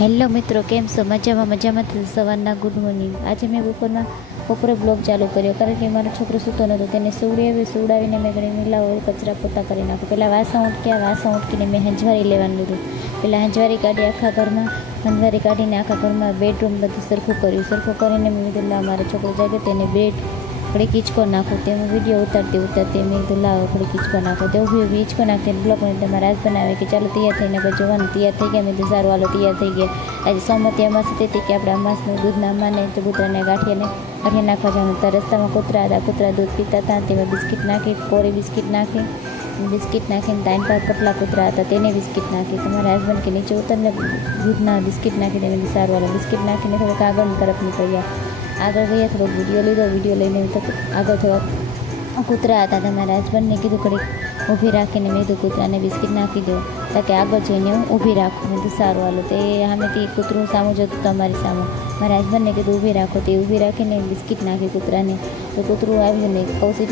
Hello મિત્રો, કેમ છો? મજામાં સવારના ગુડ મોર્નિંગ. આજે મેં બપોરે બ્લોગ ચાલુ કર્યો કારણ કે મારો છોકરો સૂતો નહોતો. તેને સુવડાવીને મેં ઘણી મિલાવો કચરા પોતા કરી નાખ્યો. પહેલાં વાસણ ઉટકીને મેં હંજવારી લેવાનું લીધું. પહેલાં હંજવારી કાઢીને આખા ઘરમાં બેડરૂમ બધું સરખું કરીને મેં કીધું લાવ મારો છોકરો જાગે તેને બેડ ઘડી હીંચકો નાખું. તે મેં વિડીયો ઉતારતી મેં કીધું લાવ ઘડી હીંચકો નાખો. તે ઊભી હીંચકો નાખતી બ્લોગ તમારા રાજ બનાવે કે ચાલો તૈયાર થઈને આપણે જોવાનું તૈયાર થઈ ગયા. મેં કીધું સારું હાલો તૈયાર થઈ ગયા. આજે સોમવતી અમાસ હતી કે આપણે અમાસનું દૂધના અમાને ચબૂતરાને ગાંઠિયા નાખવા જવાનું. તો રસ્તામાં કૂતરા દૂધ પીતા હતા. તેમાં બિસ્કિટ નાખી, કોરી બિસ્કિટ નાખીને ટાઈમ પર પતલા કૂતરા હતા તેને બિસ્કિટ નાખી. તમારા હસબન્ડ કે નીચે ઉતરને દૂધના બિસ્કિટ નાખી તેને સારું હાલો બિસ્કિટ નાખીને થોડુંક આગળની તરફ નીકળ્યા. થોડોક વિડીયો લઈને આગળ થોડા કૂતરા હતા. તમારા હસબન્ડને કીધું ઘડીક ઊભી રાખીને મેં કીધું કૂતરાને બિસ્કિટ નાખી દો તાકે આગળ જઈને હું ઊભી રાખું. મેં કીધું સારું હાલો. તે સામેથી કૂતરું સામું જતું તમારી સામે. મારા હસબન્ડને કીધું ઊભી રાખો. તે ઊભી રાખીને બિસ્કિટ નાખી કૂતરાને. તો કૂતરું આવ્યું ને કૌશિક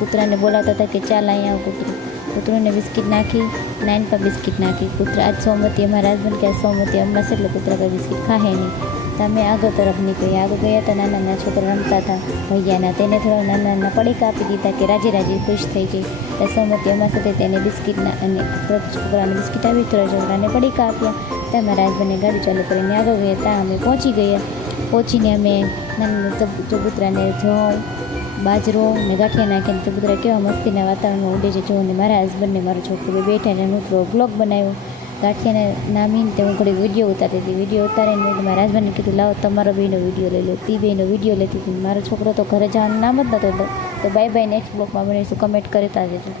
કૂતરાને બોલાવતા હતા કે ચાલ અહીંયા આવ. કૂતરોને બિસ્કિટ નાખી, નાઇન પર બિસ્કિટ નાખી. કૂતરા આજ સોમવતી અમારા હસબન્ડ કે આજ સોમવતી અમાસ એટલે કૂતરા પર બિસ્કિટ ખાહે નહીં. તમે આગળ તરફ નીકળી. આગળ ગયા તો નાના છોકરા રમતા હતા ભૈયાના. તેને થોડા નાના પડીકા આપી દીધા કે રાજી ખુશ થઈ ગઈ. ત્યાં સોમવતી અમાસ હતી તેને બિસ્કિટના અને છોકરાને બિસ્કિટ આવી, થોડા છોકરાને પડીકા આપ્યા. ત્યાં મારા હસબન્ડને ગાડી ચાલુ કરીને આગળ ગયા. ત્યાં અમે પહોંચી ગયા. પહોંચીને અમે નાના ચબૂતરાને ઘઉં, બાજરો ને ગાંઠિયા નાખીને ચબૂતરા કેવા મસ્તીના વાતાવરણમાં ઉડે છે જોઈને મારા હસબન્ડને મારો છોકરો બેઠા ને હું થોડો બ્લોગ બનાવ્યો. ગાંઠિયાને નામીને તે હું ઘડી વિડીયો ઉતારતી હતી. વિડીયો ઉતારીને મારા હસબન્ડને કીધું લાવો તમારો બેનો વિડીયો લઈ લો. તે બેનો વિડીયો લેતી હતી. મારો છોકરો તો ઘરે જવાનું નામ જ નહોતો. તો બાય નેક્સ્ટ બ્લોગમાં બનાવીશું. કમેન્ટ કરતા જજો.